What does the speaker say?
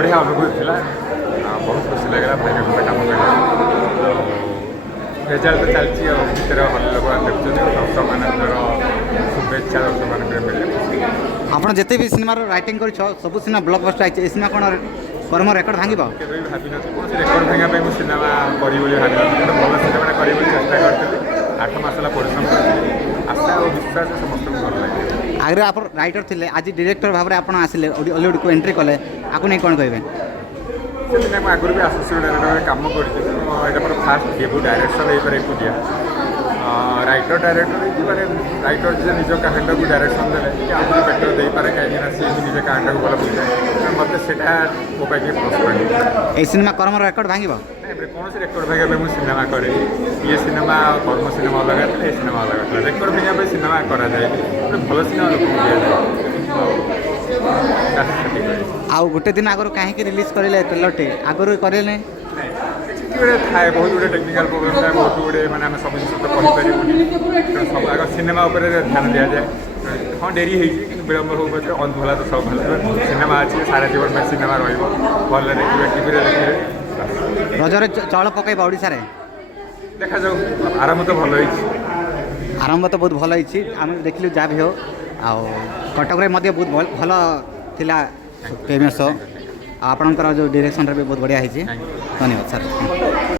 बढ़िया अनुभूति था बहुत खुशी लगे भाई काम कर रेजल्ट तो चलती भितर भल लोक देखते दर्शक मान शुभेच्छा दर्शक मान मिले आप जिते भी सिनेमार राइटिंग कर सब सिनेमा ब्लॉकबस्टर आई सिनेमा कौन कर्म रेकर्ड भांग केवे भी भाभी नथी कौन रेकर्ड भांगा मुझे सिनेमा करी भाभी भल सिनेमा करी चेष्टा करी 8 मास परिश्रम करती आशा और विश्वास समस्त भल लगे आगे आप राइटर थे आज डायरेक्टर भाव में आप आसिले हॉलीवुड को एंट्री कले आपको नहीं कौन कहे से आगुरी भी आसोसिएट डायरेक्टर कम कर मोर फास्ट डेब्यू डायरेक्शन हो एकुटिया राइटर डायरेक्टर माने राइटर जे निज कहानी को डायरेक्शन देले आगे बेटर दे पारे कहीं सी निज कहानी को भल बुझे मत से मो पाखे प्लस पॉइंट ए सिनेमा कर्म रेकर्ड भांग कौन से रेकर्ड भांगा मुझे सिनेमा करे ये सिनेमा कर्म सिनेमा अलग था ये सिनेमा अलग था रेकर्ड भांगा सिनेमा कराए भल सिनेमा लोक आउ गोटे दिन आगु कहीं रिलीज करें ट्रेलर आगु करे थाए बहुत गुड़े टेक्निकल प्रोब्लेम था बहुत गुड़े मैंने आम सब जिन तो कहीपर सब आग सिनेमा ध्यान दि जाए हाँ डेरी होती विलम्ब हो भला तो सब भल सिनेमा अच्छे सारा जीवन में सिनेमा रहा देखिए टीवी देखिए रजरे चल पकड़ ओडिशा देखा जाऊ आरंभ तो भल आरंभ तो बहुत भल आम देखिलु जहाँ भी हो कटक बहुत भल थिला फेमस शो आपणकर जो डायरेक्शन भी बहुत बढ़िया है धन्यवाद सर।